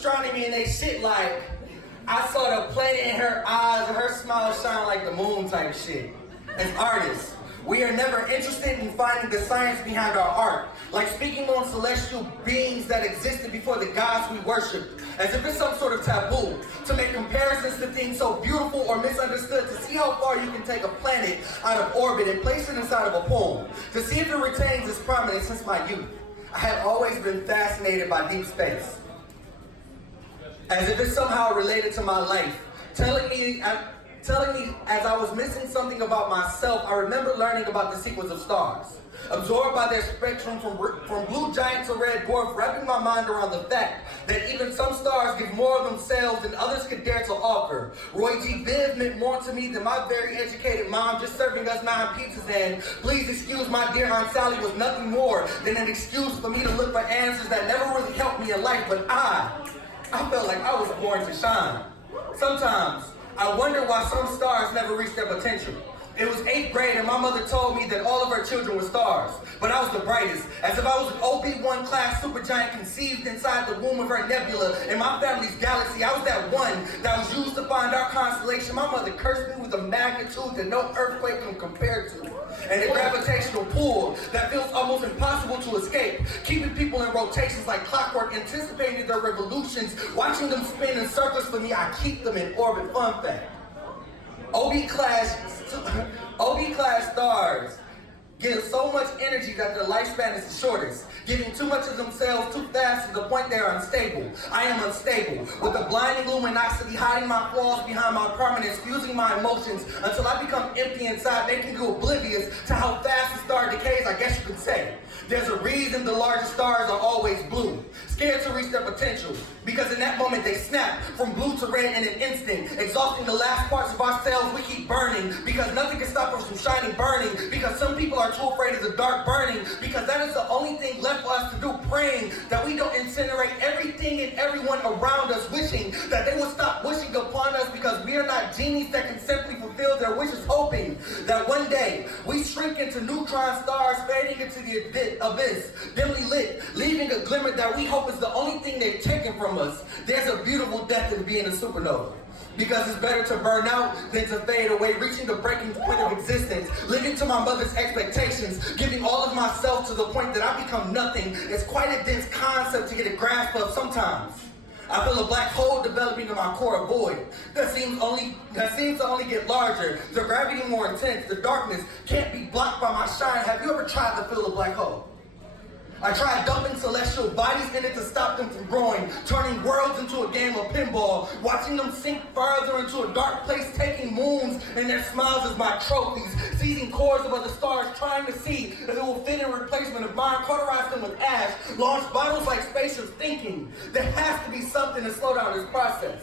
astronomy and they shit like, I saw the planet in her eyes and her smile shine like the moon type shit. As artists, we are never interested in finding the science behind our art, like speaking on celestial beings that existed before the gods we worship, as if it's some sort of taboo, to make comparisons to things so beautiful or misunderstood, to see how far you can take a planet out of orbit and place it inside of a poem, to see if it retains its prominence since my youth. I have always been fascinated by deep space, as if it's somehow related to my life, telling me as I was missing something about myself. I remember learning about the sequence of stars, absorbed by their spectrum from blue giant to red dwarf, wrapping my mind around the fact that even some stars give more of themselves than others could dare to offer. Roy G. Biv meant more to me than my very educated mom just serving us 9 pizzas, and please excuse my dear Aunt Sally was nothing more than an excuse for me to look for answers that never really helped me in life, but I felt like I was born to shine. Sometimes I wonder why some stars never reach their potential. It was 8th grade and my mother told me that all of her children were stars, but I was the brightest, as if I was an OB1 class supergiant conceived inside the womb of her nebula in my family's galaxy. I was that one that was used to find our constellation. My mother cursed me with a magnitude that no earthquake can compare to, and a gravitational pull that feels almost impossible to escape, keeping people in rotations like clockwork, anticipating their revolutions, watching them spin in circles for me. I keep them in orbit. Fun fact, OB class stars give so much energy that their lifespan is the shortest, giving too much of themselves too fast to the point they are unstable. I am unstable, with a blinding luminosity hiding my flaws behind my prominence, fusing my emotions until I become empty inside, making you oblivious to how fast the star decays, I guess you could say. There's a reason the largest stars are always blue, scared to reach their potential, because in that moment they snap from blue to red in an instant, exhausting the last parts of ourselves. We keep burning, because nothing can stop us from shining, burning, because some people are too afraid of the dark, burning, because that is the only thing left for us to do, praying that we don't incinerate everything and everyone around us, wishing that they would stop wishing upon us, because we are not genies that can simply fulfill their wishes, hoping that one day we shrink into neutron stars, fading into the abyss, dimly lit, leaving a glimmer that we hope is the only thing they've taken from us. There's a beautiful death in being a supernova, because it's better to burn out than to fade away, reaching the breaking point of existence, living to my mother's expectations, giving all of myself to the point that I become nothing. It's quite a dense concept to get a grasp of sometimes. I feel a black hole developing in my core, a void that seems to only get larger, the gravity more intense, the darkness can't be blocked by my shine. Have you ever tried to fill a black hole? I tried dumping celestial bodies in it to stop them from growing, turning worlds into a game of pinball, watching them sink further into a dark place, taking moons and their smiles as my trophies, seizing cores of other stars, trying to see if it will fit in replacement of mine, cauterize them with ash, launch bottles like spaceships, thinking there has to be something to slow down this process.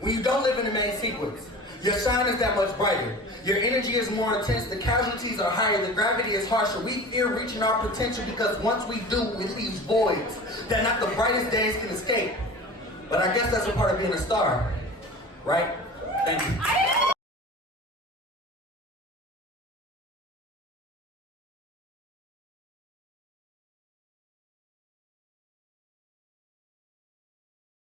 When you don't live in the main sequence, your shine is that much brighter. Your energy is more intense, the casualties are higher, the gravity is harsher. We fear reaching our potential because once we do, it leaves voids that not the brightest days can escape. But I guess that's a part of being a star, right? Thank you.